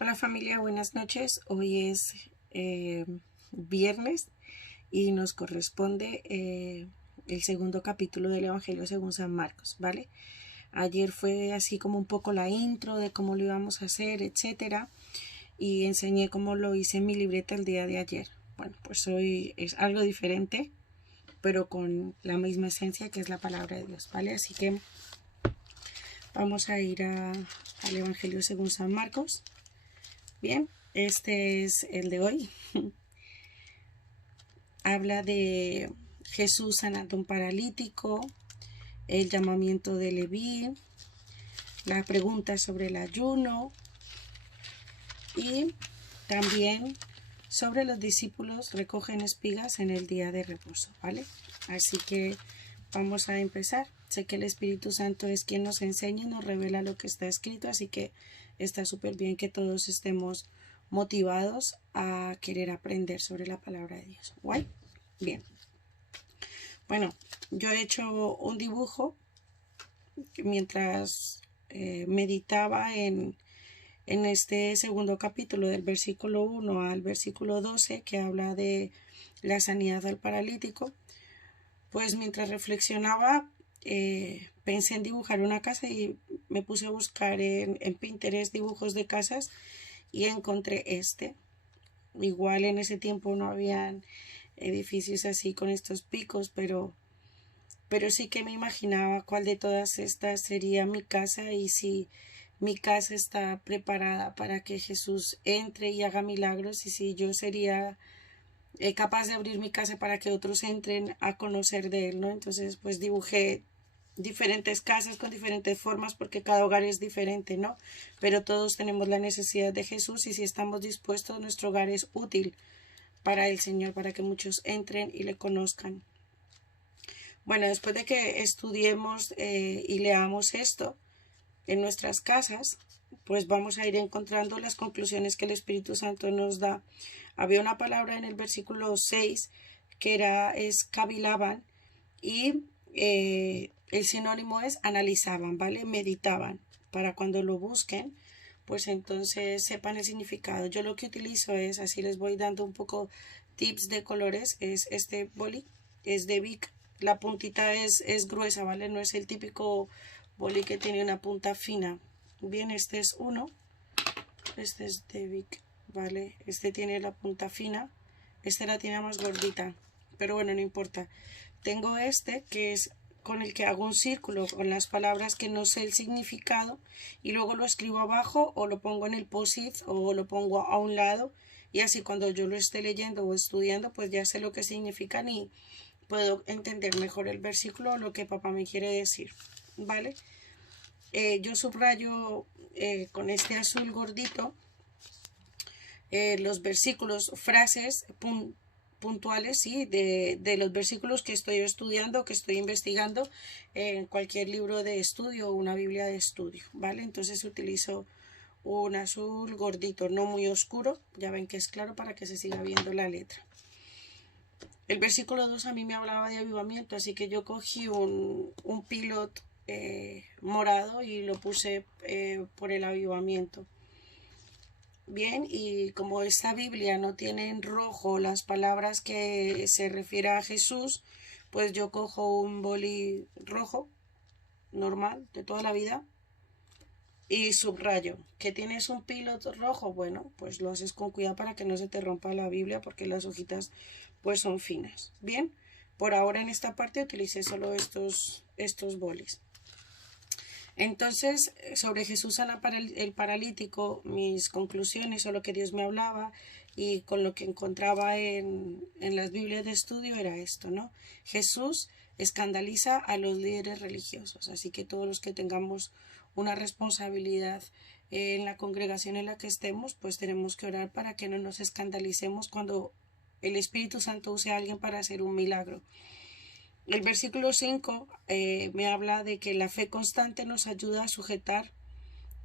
Hola familia, buenas noches. Hoy es viernes y nos corresponde el segundo capítulo del Evangelio según San Marcos, ¿vale? Ayer fue así como un poco la intro de cómo lo íbamos a hacer, etcétera, y enseñé cómo lo hice en mi libreta el día de ayer. Bueno, pues hoy es algo diferente, pero con la misma esencia que es la palabra de Dios, ¿vale? Así que vamos a ir al Evangelio según San Marcos. Bien, este es el de hoy. Habla de Jesús sanando un paralítico, el llamamiento de Leví, la pregunta sobre el ayuno y también sobre los discípulos recogen espigas en el día de reposo, ¿vale? Así que vamos a empezar. Sé que el Espíritu Santo es quien nos enseña y nos revela lo que está escrito, así que está súper bien que todos estemos motivados a querer aprender sobre la palabra de Dios. ¿Guay? Bien. Bueno, yo he hecho un dibujo mientras meditaba en este segundo capítulo, del versículo 1 al versículo 12, que habla de la sanidad del paralítico. Pues mientras reflexionaba, pensé en dibujar una casa y me puse a buscar en Pinterest dibujos de casas y encontré este. Igual en ese tiempo no habían edificios así con estos picos, pero sí que me imaginaba cuál de todas estas sería mi casa y si mi casa está preparada para que Jesús entre y haga milagros y si yo sería capaz de abrir mi casa para que otros entren a conocer de él, ¿no? Entonces pues dibujé diferentes casas con diferentes formas porque cada hogar es diferente, ¿no? Pero todos tenemos la necesidad de Jesús y si estamos dispuestos, nuestro hogar es útil para el Señor, para que muchos entren y le conozcan. Bueno, después de que estudiemos y leamos esto en nuestras casas, pues vamos a ir encontrando las conclusiones que el Espíritu Santo nos da. Había una palabra en el versículo 6 que es cavilaban y el sinónimo es analizaban, ¿vale? Meditaban, para cuando lo busquen, pues entonces sepan el significado. Yo lo que utilizo es, así les voy dando un poco tips de colores, es este boli, es de Bic. La puntita es gruesa, ¿vale? No es el típico boli que tiene una punta fina. Bien, este es uno. Este es de Bic, ¿vale? Este tiene la punta fina. Este la tiene más gordita. Pero bueno, no importa. Tengo este que es con el que hago un círculo con las palabras que no sé el significado y luego lo escribo abajo o lo pongo en el post-it o lo pongo a un lado y así cuando yo lo esté leyendo o estudiando pues ya sé lo que significan y puedo entender mejor el versículo o lo que papá me quiere decir, ¿vale? Yo subrayo con este azul gordito los versículos, frases puntuales, ¿sí? de los versículos que estoy estudiando, que estoy investigando en cualquier libro de estudio o una Biblia de estudio, ¿vale? Entonces utilizo un azul gordito, no muy oscuro, ya ven que es claro para que se siga viendo la letra. El versículo 2 a mí me hablaba de avivamiento, así que yo cogí un pilot morado y lo puse por el avivamiento. Bien, y como esta Biblia no tiene en rojo las palabras que se refiere a Jesús, pues yo cojo un boli rojo, normal, de toda la vida, y subrayo. ¿Que tienes un piloto rojo? Bueno, pues lo haces con cuidado para que no se te rompa la Biblia porque las hojitas pues son finas. Bien, por ahora en esta parte utilicé solo estos bolis. Entonces, sobre Jesús sana para el paralítico, mis conclusiones o lo que Dios me hablaba y con lo que encontraba en las Biblias de estudio era esto, ¿no? Jesús escandaliza a los líderes religiosos, así que todos los que tengamos una responsabilidad en la congregación en la que estemos, pues tenemos que orar para que no nos escandalicemos cuando el Espíritu Santo use a alguien para hacer un milagro. El versículo 5 me habla de que la fe constante nos ayuda a sujetar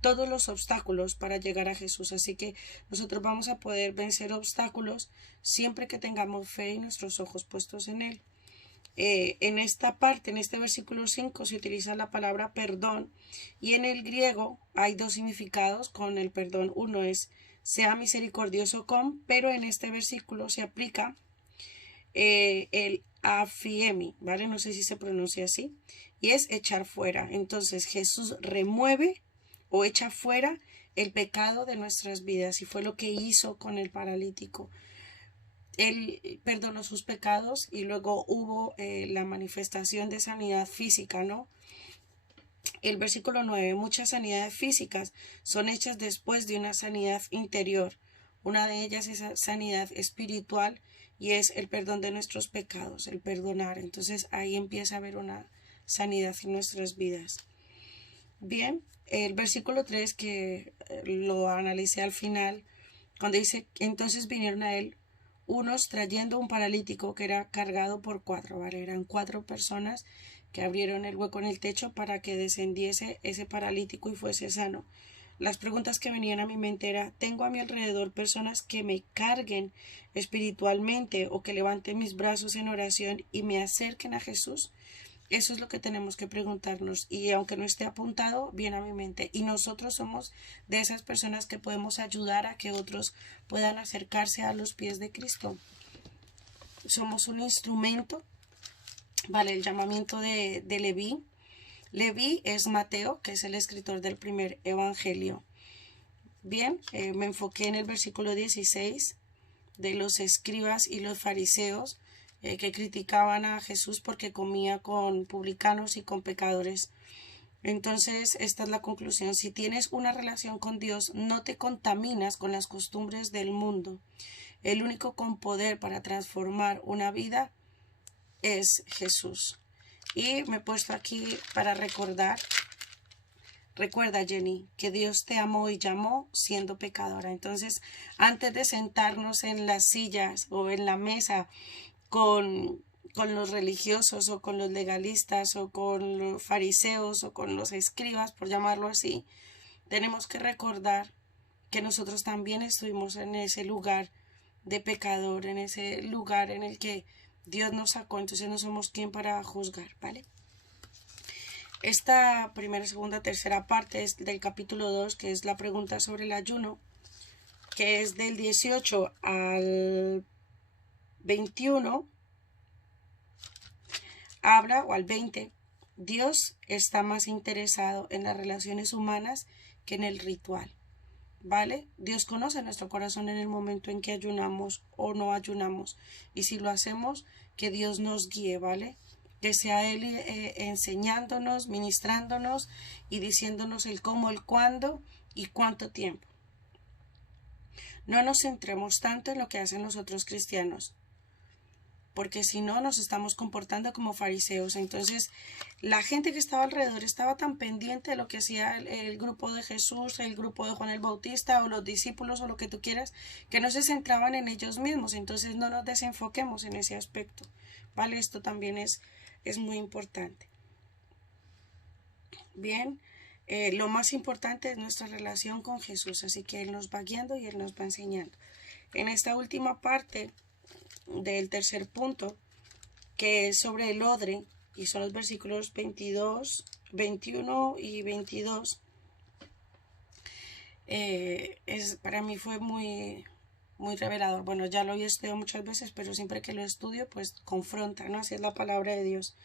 todos los obstáculos para llegar a Jesús. Así que nosotros vamos a poder vencer obstáculos siempre que tengamos fe y nuestros ojos puestos en Él. En esta parte, en este versículo 5, se utiliza la palabra perdón, y en el griego hay dos significados con el perdón. Uno es sea misericordioso con, pero en este versículo se aplica el afiemi, ¿vale? No sé si se pronuncia así, y es echar fuera. Entonces Jesús remueve o echa fuera el pecado de nuestras vidas, y fue lo que hizo con el paralítico. Él perdonó sus pecados y luego hubo la manifestación de sanidad física, ¿no? El versículo 9, muchas sanidades físicas son hechas después de una sanidad interior. Una de ellas es sanidad espiritual, y es el perdón de nuestros pecados, el perdonar. Entonces ahí empieza a haber una sanidad en nuestras vidas. Bien, el versículo 3 que lo analicé al final, cuando dice, entonces vinieron a él unos trayendo un paralítico que era cargado por 4, ¿vale? Eran 4 personas que abrieron el hueco en el techo para que descendiese ese paralítico y fuese sano. Las preguntas que venían a mi mente era, ¿tengo a mi alrededor personas que me carguen espiritualmente o que levanten mis brazos en oración y me acerquen a Jesús? Eso es lo que tenemos que preguntarnos, y aunque no esté apuntado, viene a mi mente. Y nosotros somos de esas personas que podemos ayudar a que otros puedan acercarse a los pies de Cristo. Somos un instrumento, ¿vale? El llamamiento de Leví. Leví es Mateo, que es el escritor del primer evangelio. Bien, me enfoqué en el versículo 16 de los escribas y los fariseos que criticaban a Jesús porque comía con publicanos y con pecadores. Entonces, esta es la conclusión. Si tienes una relación con Dios, no te contaminas con las costumbres del mundo. El único con poder para transformar una vida es Jesús. Y me he puesto aquí para recordar. Recuerda, Jenny, que Dios te amó y llamó siendo pecadora. Entonces, antes de sentarnos en las sillas o en la mesa con los religiosos o con los legalistas o con los fariseos o con los escribas, por llamarlo así, tenemos que recordar que nosotros también estuvimos en ese lugar de pecador, en ese lugar en el que Dios nos sacó. Entonces no somos quien para juzgar, ¿vale? Esta primera, segunda, tercera parte es del capítulo 2, que es la pregunta sobre el ayuno, que es del 18 al 21, habla, o al 20, Dios está más interesado en las relaciones humanas que en el ritual, ¿vale? Dios conoce nuestro corazón en el momento en que ayunamos o no ayunamos, y si lo hacemos, que Dios nos guíe, ¿vale? Que sea Él enseñándonos, ministrándonos y diciéndonos el cómo, el cuándo y cuánto tiempo. No nos centremos tanto en lo que hacen los otros cristianos, porque si no nos estamos comportando como fariseos. Entonces la gente que estaba alrededor estaba tan pendiente de lo que hacía el grupo de Jesús, el grupo de Juan el Bautista o los discípulos o lo que tú quieras, que no se centraban en ellos mismos. Entonces no nos desenfoquemos en ese aspecto, ¿vale? Esto también es muy importante. Bien, lo más importante es nuestra relación con Jesús, así que Él nos va guiando y Él nos va enseñando. En esta última parte del tercer punto, que es sobre el odre, y son los versículos 22, 21 y 22, para mí fue muy revelador. Bueno, ya lo había estudiado muchas veces, pero siempre que lo estudio, pues confronta, ¿no? Así es la palabra de Dios.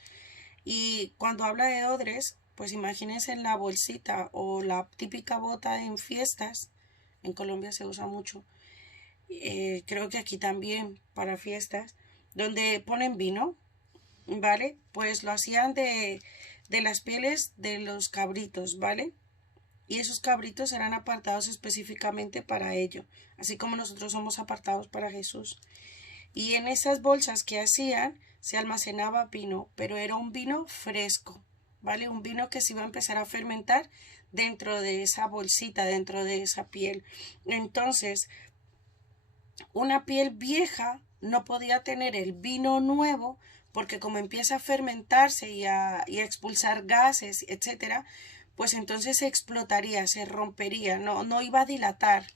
Y cuando habla de odres, pues imagínense en la bolsita o la típica bota en fiestas. En Colombia se usa mucho. Creo que aquí también para fiestas, donde ponen vino, ¿vale? Pues lo hacían de las pieles de los cabritos, ¿vale? Y esos cabritos eran apartados específicamente para ello, así como nosotros somos apartados para Jesús. Y en esas bolsas que hacían se almacenaba vino, pero era un vino fresco, ¿vale? Un vino que se iba a empezar a fermentar dentro de esa bolsita, dentro de esa piel. Entonces, una piel vieja no podía tener el vino nuevo, porque como empieza a fermentarse y a expulsar gases, etcétera, pues entonces se explotaría, se rompería, no iba a dilatar,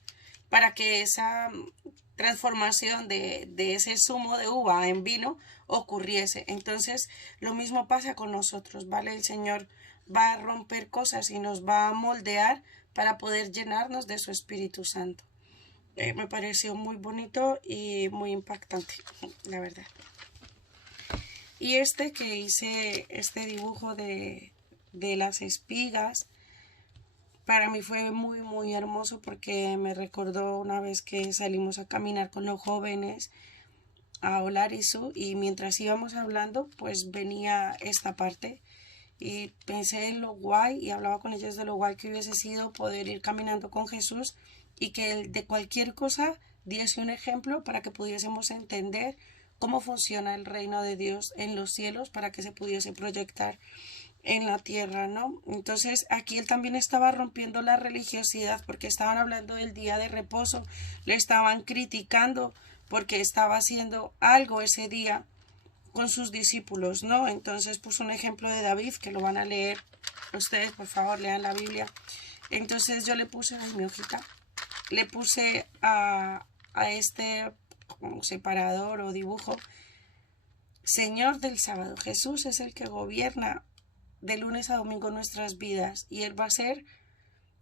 para que esa transformación de ese zumo de uva en vino ocurriese. Entonces, lo mismo pasa con nosotros, ¿vale? El Señor va a romper cosas y nos va a moldear para poder llenarnos de su Espíritu Santo. Me pareció muy bonito y muy impactante, la verdad. Y que hice este dibujo de las espigas, para mí fue muy hermoso porque me recordó una vez que salimos a caminar con los jóvenes a Olarizu y mientras íbamos hablando pues venía esta parte y pensé en lo guay y hablaba con ellos de lo guay que hubiese sido poder ir caminando con Jesús y que él de cualquier cosa diese un ejemplo para que pudiésemos entender cómo funciona el reino de Dios en los cielos para que se pudiese proyectar en la tierra, ¿no? Entonces aquí él también estaba rompiendo la religiosidad porque estaban hablando del día de reposo, le estaban criticando porque estaba haciendo algo ese día con sus discípulos, ¿no? Entonces puso un ejemplo de David que lo van a leer ustedes, por favor, lean la Biblia. Entonces yo le puse en mi hojita, le puse a este como separador o dibujo, Señor del sábado. Jesús es el que gobierna de lunes a domingo nuestras vidas y Él va a ser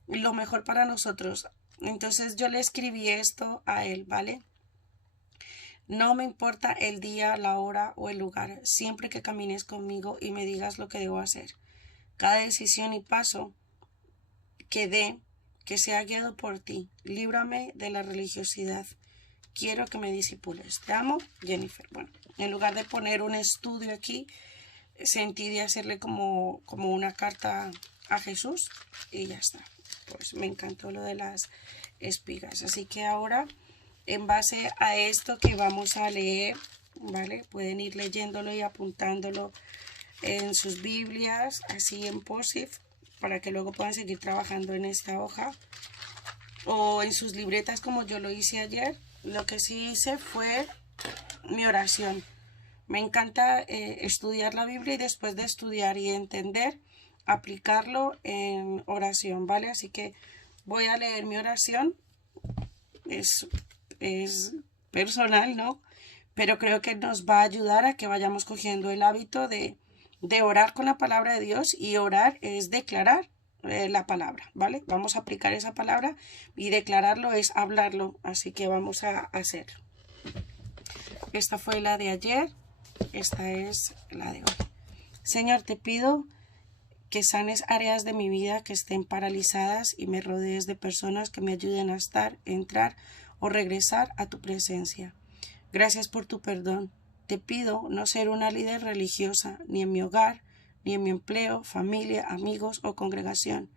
lo mejor para nosotros. Entonces yo le escribí esto a Él, ¿vale? No me importa el día, la hora o el lugar, siempre que camines conmigo y me digas lo que debo hacer. Cada decisión y paso que dé, que sea guiado por ti. Líbrame de la religiosidad. Quiero que me disipules. Te amo, Jennifer. Bueno, en lugar de poner un estudio aquí, sentí de hacerle como una carta a Jesús y ya está. Pues me encantó lo de las espigas. Así que ahora, en base a esto que vamos a leer, ¿vale? Pueden ir leyéndolo y apuntándolo en sus Biblias, así en post-it, para que luego puedan seguir trabajando en esta hoja o en sus libretas como yo lo hice ayer. Lo que sí hice fue mi oración. Me encanta estudiar la Biblia y después de estudiar y entender, aplicarlo en oración, ¿vale? Así que voy a leer mi oración. Es personal, ¿no? Pero creo que nos va a ayudar a que vayamos cogiendo el hábito de orar con la palabra de Dios, y orar es declarar la palabra, ¿vale? Vamos a aplicar esa palabra y declararlo es hablarlo, así que vamos a hacerlo. Esta fue la de ayer, esta es la de hoy. Señor, te pido que sanes áreas de mi vida que estén paralizadas y me rodees de personas que me ayuden a entrar o regresar a tu presencia. Gracias por tu perdón. Te pido no ser una líder religiosa, ni en mi hogar, ni en mi empleo, familia, amigos o congregación.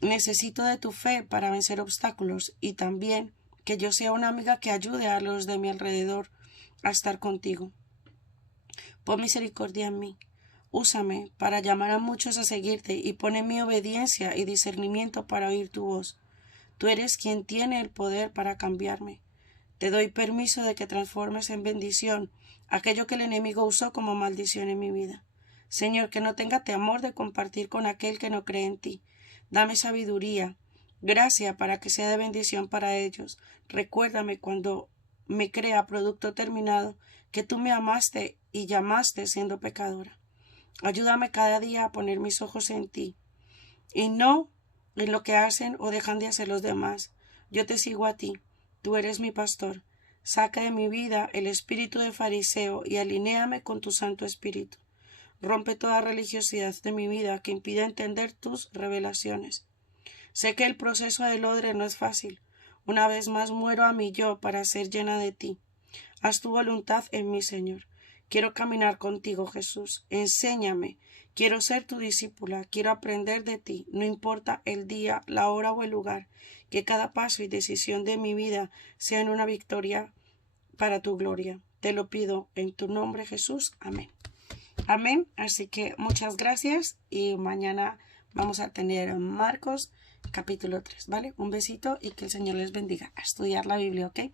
Necesito de tu fe para vencer obstáculos y también que yo sea una amiga que ayude a los de mi alrededor a estar contigo. Pon misericordia en mí. Úsame para llamar a muchos a seguirte y pon en mí obediencia y discernimiento para oír tu voz. Tú eres quien tiene el poder para cambiarme. Te doy permiso de que transformes en bendición aquello que el enemigo usó como maldición en mi vida. Señor, que no tenga temor de compartir con aquel que no cree en ti. Dame sabiduría, gracia para que sea de bendición para ellos. Recuérdame cuando me crea producto terminado que tú me amaste y llamaste siendo pecadora. Ayúdame cada día a poner mis ojos en ti y no en lo que hacen o dejan de hacer los demás. Yo te sigo a ti. Tú eres mi pastor. Saca de mi vida el espíritu de fariseo y alinéame con tu Santo Espíritu. Rompe toda religiosidad de mi vida que impida entender tus revelaciones. Sé que el proceso del odre no es fácil. Una vez más muero a mi yo para ser llena de ti. Haz tu voluntad en mí, Señor. Quiero caminar contigo, Jesús. Enséñame. Quiero ser tu discípula. Quiero aprender de ti. No importa el día, la hora o el lugar. Que cada paso y decisión de mi vida sean una victoria para tu gloria. Te lo pido en tu nombre, Jesús. Amén. Amén. Así que muchas gracias y mañana vamos a tener Marcos capítulo 3, ¿vale? Un besito y que el Señor les bendiga. A estudiar la Biblia, ¿ok?